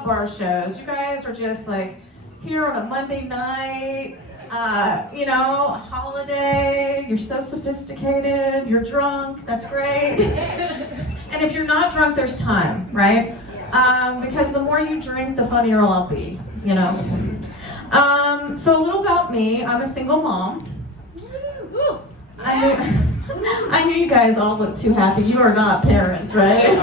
love bar shows. You guys are just like here on a Monday night, you know, a holiday. You're so sophisticated. You're drunk. That's great. And if you're not drunk, there's time, right? Because the more you drink, the funnier I'll be, you know. So a little about me. I'm a single mom. I knew you guys all looked too happy. You are not parents, right?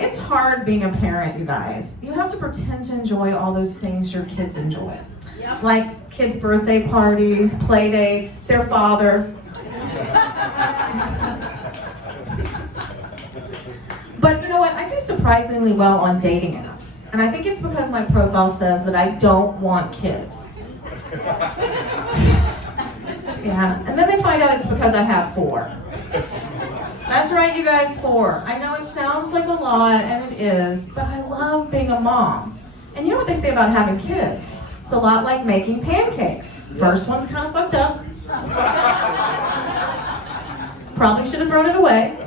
It's hard being a parent, you guys. You have to pretend to enjoy all those things your kids enjoy. Yep. Like kids' birthday parties, play dates, their father. But you know what? I do surprisingly well on dating apps. And I think it's because my profile says that I don't want kids. Yeah, and then they find out it's because I have 4. That's right, you guys, 4. I know it sounds like a lot, and it is, but I love being a mom. And you know what they say about having kids? It's a lot like making pancakes. First one's kind of fucked up. Probably should have thrown it away.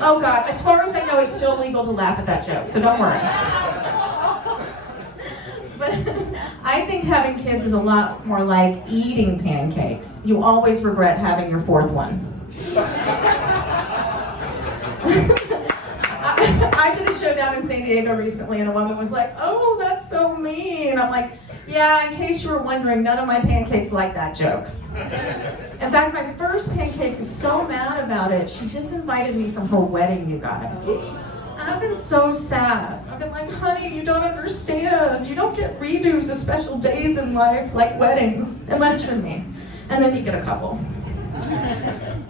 Oh God, as far as I know, it's still legal to laugh at that joke, so don't worry. But I think having kids is a lot more like eating pancakes. You always regret having your 4th one. I did a show down in San Diego recently, and a woman was like, "Oh, that's so mean." I'm like, "Yeah, in case you were wondering, none of my pancakes like that joke." In fact, my first pancake was so mad about it, she disinvited me from her wedding, you guys. And I've been so sad. I've been like, "Honey, you don't understand. You don't get redos of special days in life like weddings, unless you're me. And then you get a couple."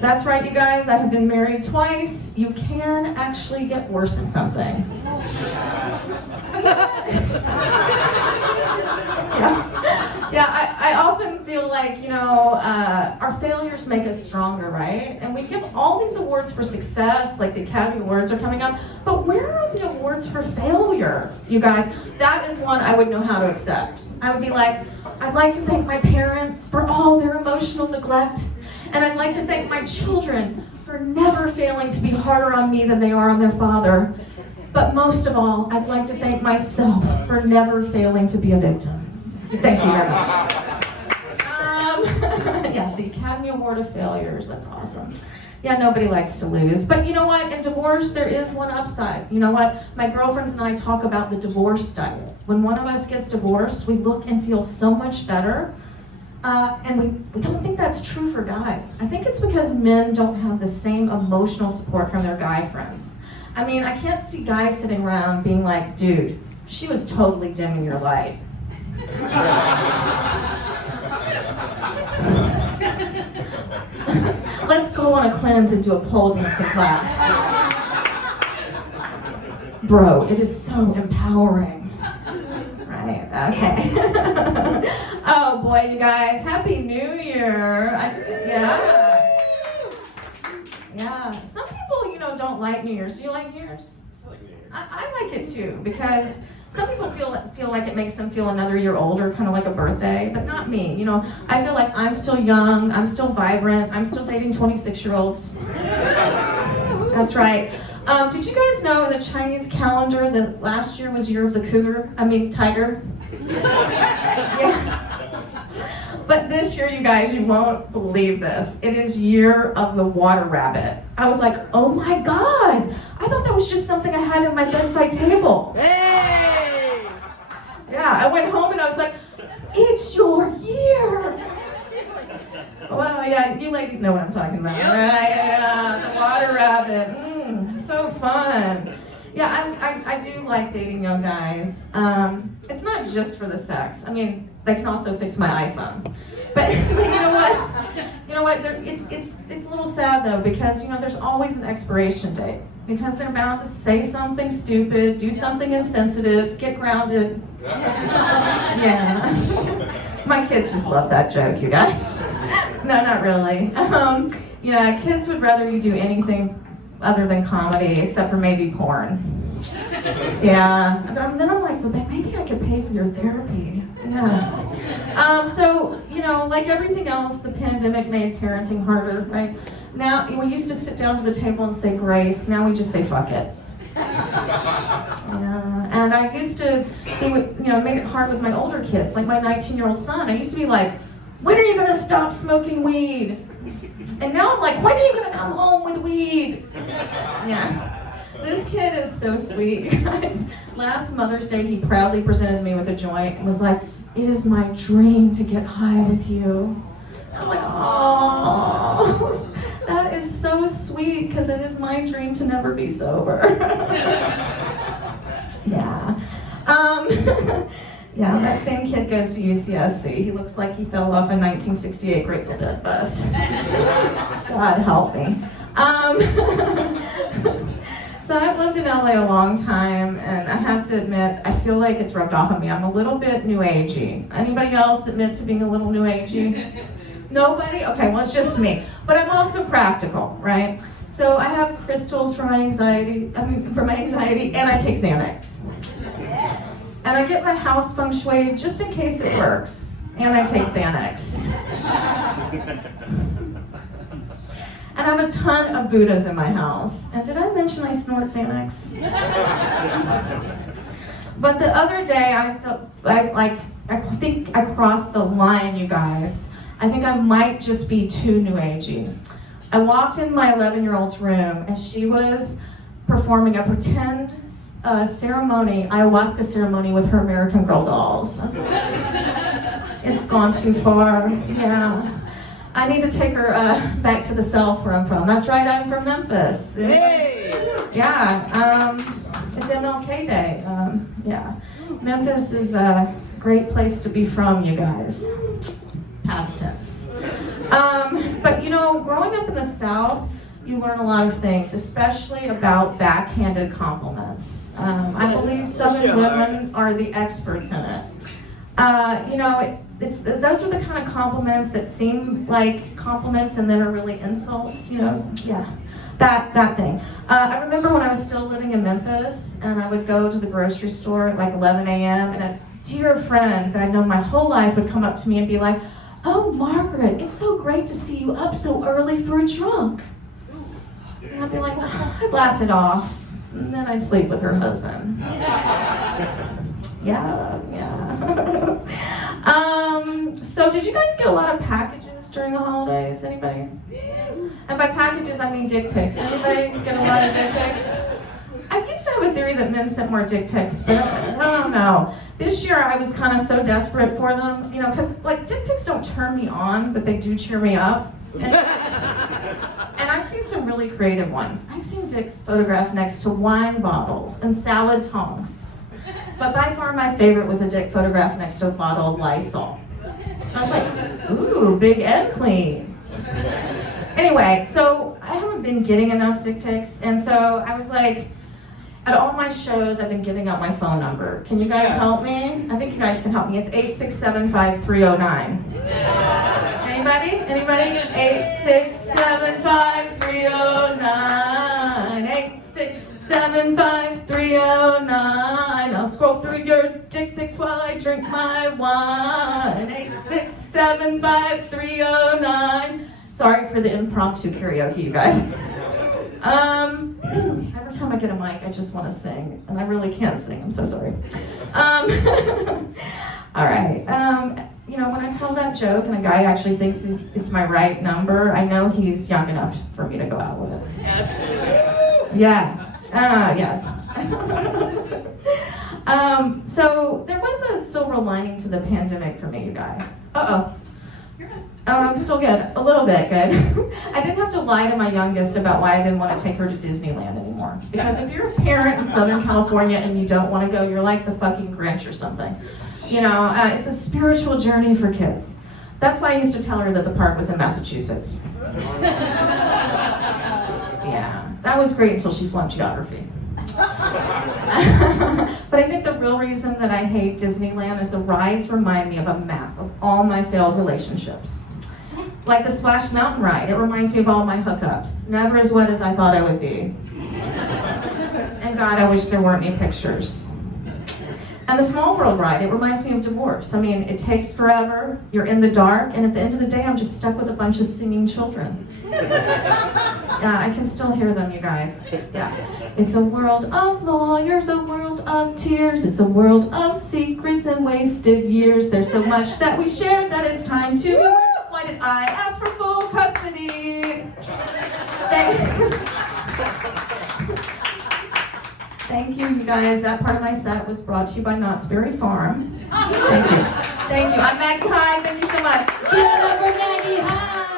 That's right, you guys. I have been married twice. You can actually get worse at something. Yeah, I often feel like, you know, our failures make us stronger, right? And we give all these awards for success, like the Academy Awards are coming up, but where are the awards for failure, you guys? That is one I would know how to accept. I would be like, I'd like to thank my parents for all their emotional neglect, and I'd like to thank my children for never failing to be harder on me than they are on their father. But most of all, I'd like to thank myself for never failing to be a victim. Thank you very much. Yeah, the Academy Award of Failures. That's awesome. Yeah, nobody likes to lose. But you know what? In divorce, there is one upside. You know what? My girlfriends and I talk about the divorce diet. When one of us gets divorced, we look and feel so much better. And we don't think that's true for guys. I think it's because men don't have the same emotional support from their guy friends. I mean, I can't see guys sitting around being like, "Dude, she was totally dimming your light." Let's go on a cleanse and do a pole dancing class. Bro, it is so empowering. Right, okay. Oh boy, you guys, Happy New Year. Yeah. Some people, you know, don't like New Year's. Do you like New Year's? I like it too, because some people feel like it makes them feel another year older, kind of like a birthday, but not me. You know, I feel like I'm still young, I'm still vibrant, I'm still dating 26-year-olds. That's right. Did you guys know in the Chinese calendar that last year was Year of the Tiger? Yeah. But this year, you guys, you won't believe this. It is Year of the Water Rabbit. I was like, oh my God. I thought that was just something I had in my bedside table. Hey! Yeah, I went home and I was like, it's your year. Well, yeah, you ladies know what I'm talking about. Yep. Right? Yeah, the water rabbit. So fun. Yeah, I do like dating young guys. It's not just for the sex. I mean, they can also fix my iPhone. But you know what? You know what? It's a little sad though, because you know there's always an expiration date. Because they're bound to say something stupid, do something insensitive, get grounded. Yeah. My kids just love that joke, you guys. No, not really. Yeah, kids would rather you do anything other than comedy, except for maybe porn. Yeah. Then I'm like, well, maybe I could pay for your therapy. Yeah. So, you know, like everything else, the pandemic made parenting harder, right? Now, we used to sit down to the table and say grace. Now we just say fuck it. Yeah, and I used to be, make it hard with my older kids, like my 19-year-old son. I used to be like, when are you going to stop smoking weed? And now I'm like, when are you going to come home with weed? Yeah. This kid is so sweet, you guys. Last Mother's Day, he proudly presented me with a joint and was like, it is my dream to get high with you. I was like, oh, that is so sweet, because it is my dream to never be sober. Yeah. Yeah, that same kid goes to UCSC. He looks like he fell off a 1968 Grateful Dead bus. God help me. So I've lived in LA a long time, and I have to admit, I feel like it's rubbed off on me. I'm a little bit new agey. Anybody else admit to being a little new agey? Nobody? Okay, well, it's just me. But I'm also practical, right? So I have crystals for my anxiety, and I take Xanax. And I get my house feng shui just in case it works, and I take Xanax. And I have a ton of Buddhas in my house. And did I mention I snort Xanax? But the other day, I think I crossed the line, you guys. I think I might just be too new agey. I walked in my 11-year-old's room as she was performing a pretend ayahuasca ceremony with her American Girl dolls. I was like, it's gone too far, yeah. I need to take her back to the South where I'm from. That's right, I'm from Memphis. Hey! Yeah, it's MLK Day. Yeah, Memphis is a great place to be from, you guys. Past tense. But growing up in the South, you learn a lot of things, especially about backhanded compliments. I believe Southern women are the experts in it. Those are the kind of compliments that seem like compliments and then are really insults, yeah, that thing. I remember when I was still living in Memphis, and I would go to the grocery store at like 11 a.m., and a dear friend that I'd known my whole life would come up to me and be like, oh, Margaret, it's so great to see you up so early for a drunk. And I'd be like, well, I'd laugh it off, and then I'd sleep with her husband. Yeah. So did you guys get a lot of packages during the holidays? Anybody? And by packages, I mean dick pics. Anybody get a lot of dick pics? I used to have a theory that men sent more dick pics, but I don't know. This year, I was kind of so desperate for them, because dick pics don't turn me on, but they do cheer me up. And I've seen some really creative ones. I've seen dicks photographed next to wine bottles and salad tongs. But by far my favorite was a dick photograph next to a bottle of Lysol. So I was like, ooh, big and clean. Anyway, so I haven't been getting enough dick pics, and so I was like, at all my shows, I've been giving out my phone number. Can you guys help me? I think you guys can help me. It's 8675309. Anybody? 8675309. 8675309. I'll scroll through your dick pics while I drink my wine. 8675309. Sorry for the impromptu karaoke, you guys. Every time I get a mic, I just want to sing, and I really can't sing. I'm so sorry. All right. When I tell that joke and a guy actually thinks it's my right number, I know he's young enough for me to go out with it. Yeah. So there was a silver lining to the pandemic for me, you guys. I'm still good. A little bit good. I didn't have to lie to my youngest about why I didn't want to take her to Disneyland anymore. Because if you're a parent in Southern California and you don't want to go, you're like the fucking Grinch or something. It's a spiritual journey for kids. That's why I used to tell her that the park was in Massachusetts. Yeah, that was great until she flunked geography. But I think the real reason that I hate Disneyland is the rides remind me of a map of all my failed relationships. Like the Splash Mountain ride, it reminds me of all my hookups. Never as wet as I thought I would be. And God, I wish there weren't any pictures. And the Small World ride, it reminds me of divorce. I mean, it takes forever, you're in the dark, and at the end of the day, I'm just stuck with a bunch of singing children. Yeah, I can still hear them, you guys. Yeah. It's a world of lawyers, a world of tears. It's a world of secrets and wasted years. There's so much that we share that it's time to... Why did I ask for full custody? Thank you, you guys. That part of my set was brought to you by Knott's Berry Farm. Thank you. Thank you. I'm Maggie Hyde. Thank you so much. Give it up for Maggie Hyde.